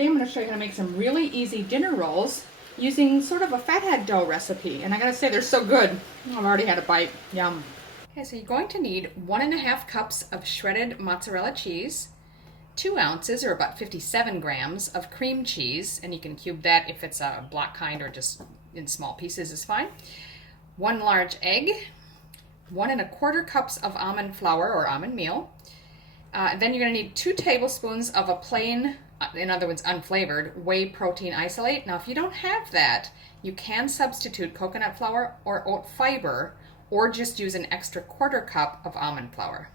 today I'm going to show you how to make some really easy dinner rolls using sort of a fathead dough recipe. And I gotta say, they're so good. I've already had a bite. Yum. Okay, so you're going to need 1.5 cups of shredded mozzarella cheese, 2 ounces or about 57 grams of cream cheese, and you can cube that if it's a block kind or just in small pieces is fine. 1 large egg, 1¼ cups of almond flour or almond meal. Then you're going to need 2 tablespoons of a plain, in other words unflavored, whey protein isolate. Now if you don't have that, you can substitute coconut flour or oat fiber, or just use an extra 1/4 cup of almond flour.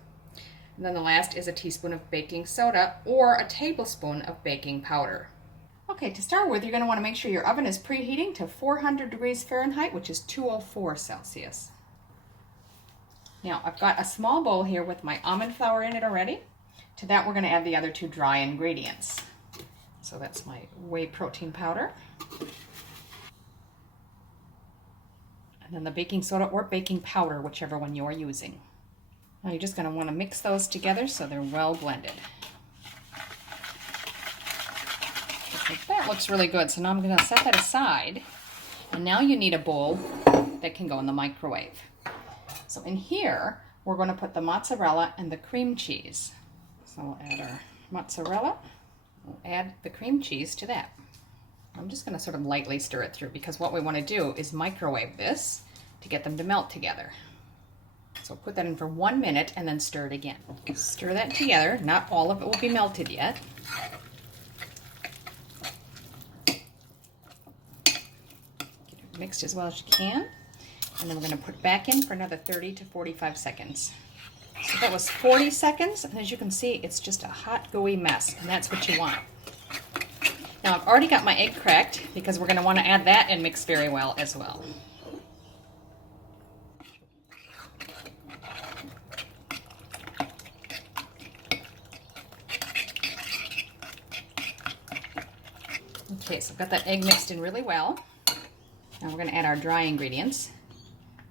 And then the last is a teaspoon of baking soda or a tablespoon of baking powder. Okay, to start with, you're going to want to make sure your oven is preheating to 400 degrees Fahrenheit, which is 204 Celsius. Now I've got a small bowl here with my almond flour in it already. To that we're going to add the other 2 dry ingredients. So that's my whey protein powder. And then the baking soda or baking powder, whichever one you're using. Now you're just going to want to mix those together so they're well blended. Okay, that looks really good. So now I'm going to set that aside. And now you need a bowl that can go in the microwave. So in here, we're going to put the mozzarella and the cream cheese. So we'll add our mozzarella. We'll add the cream cheese to that. I'm just going to sort of lightly stir it through because what we want to do is microwave this to get them to melt together. So put that in for 1 minute and then stir it again. Stir that together. Not all of it will be melted yet. Get it mixed as well as you can. And then we're going to put it back in for another 30 to 45 seconds. So that was 40 seconds, and as you can see, it's just a hot, gooey mess, and that's what you want. Now I've already got my egg cracked because we're going to want to add that and mix very well as well. Okay, so I've got that egg mixed in really well. Now we're going to add our dry ingredients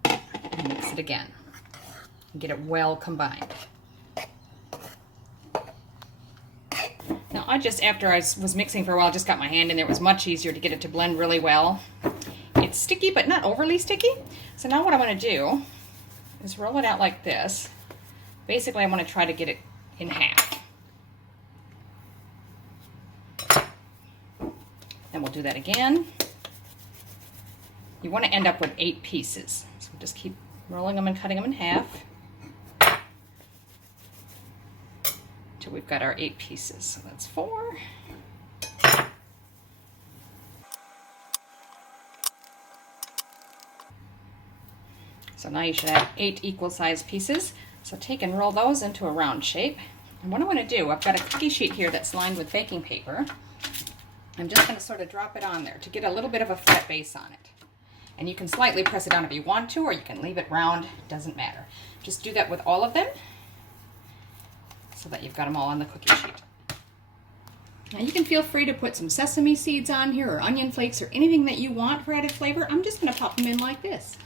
and mix it again. Get it well combined. Now I just, after I was mixing for a while, just got my hand in there. It was much easier to get it to blend really well. It's sticky, but not overly sticky. So now what I want to do is roll it out like this. Basically, I want to try to get it in half. Then we'll do that again. You want to end up with 8 pieces. So just keep rolling them and cutting them in half. We've got our 8 pieces, so that's 4. So now you should have 8 equal sized pieces. So take and roll those into a round shape. And what I want to do, I've got a cookie sheet here that's lined with baking paper. I'm just going to sort of drop it on there to get a little bit of a flat base on it. And you can slightly press it down if you want to, or you can leave it round, doesn't matter. Just do that with all of them, so that you've got them all on the cookie sheet. Now you can feel free to put some sesame seeds on here or onion flakes or anything that you want for added flavor. I'm just going to pop them in like this.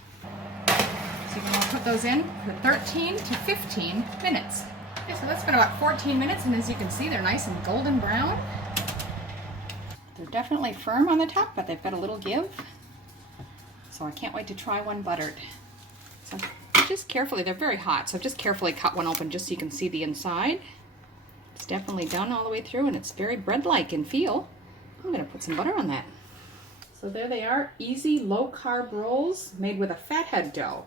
So you can put those in for 13 to 15 minutes. Okay, so that's been about 14 minutes, and as you can see, they're nice and golden brown. They're definitely firm on the top, but they've got a little give. So I can't wait to try one buttered. So just carefully, they're very hot, so just carefully cut one open just so you can see the inside. It's definitely done all the way through, and it's very bread-like in feel. I'm going to put some butter on that. So there they are, easy low-carb rolls made with a fathead dough.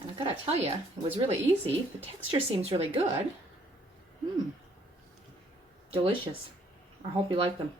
And I've got to tell you, it was really easy. The texture seems really good. Delicious. I hope you like them.